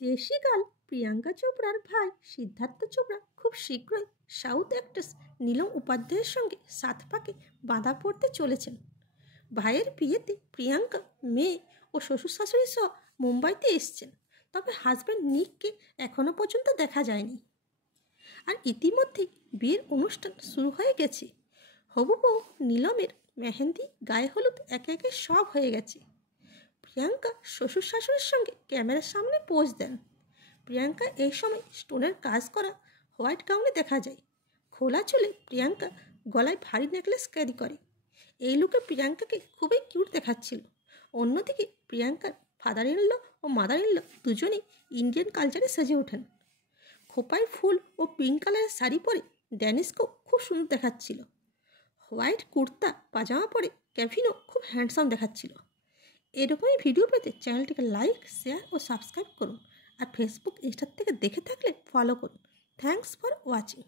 দেশি গার্ল প্রিয়াঙ্কা চোপড়ার ভাই সিদ্ধার্থ চোপড়া খুব শীঘ্রই সাউথ অ্যাক্ট্রেস নীলম উপাধ্যায়ের সঙ্গে সাত পাকে বাঁধা পড়তে চলেছেন। ভাইয়ের বিয়েতে প্রিয়াঙ্কা মেয়ে ও শ্বশুর শাশুড়ি সহ মুম্বাইতে এসছেন, তবে হাজব্যান্ড নিককে এখনও পর্যন্ত দেখা যায়নি। আর ইতিমধ্যেই বিয়ের অনুষ্ঠান শুরু হয়ে গেছে। হবু বউ নীলমের মেহেন্দি, গায়ে হলুদ একে একে সব হয়ে গেছে। প্রিয়াঙ্কা শ্বশুর শাশুড়ির সঙ্গে ক্যামেরার সামনে পোজ দেন। প্রিয়াঙ্কা এই সময় স্টোনের কাজ করা হোয়াইট গাউনে দেখা যায়। খোলা চুলে প্রিয়াঙ্কা গলায় ভারী নেকলেস ক্যারি করে। এই লুকে প্রিয়াঙ্কাকে খুবই কিউট দেখাচ্ছিল। অন্যদিকে প্রিয়াঙ্কার ফাদার ইন ল ও মাদার ইন ল দুজনেই ইন্ডিয়ান কালচারে সেজে ওঠেন। খোপায় ফুল ও পিঙ্ক কালারের শাড়ি পরে ড্যানিশকেও খুব সুন্দর দেখাচ্ছিল। হোয়াইট কুর্তা পাজামা পরে ক্যাভিনও খুব হ্যান্ডসাম দেখাচ্ছিল। এরকমই ভিডিও পেতে চ্যানেলটিকে লাইক, শেয়ার ও সাবস্ক্রাইব করুন। আর ফেসবুক, ইনস্টা থেকে দেখে থাকলে ফলো করুন। Thanks for watching.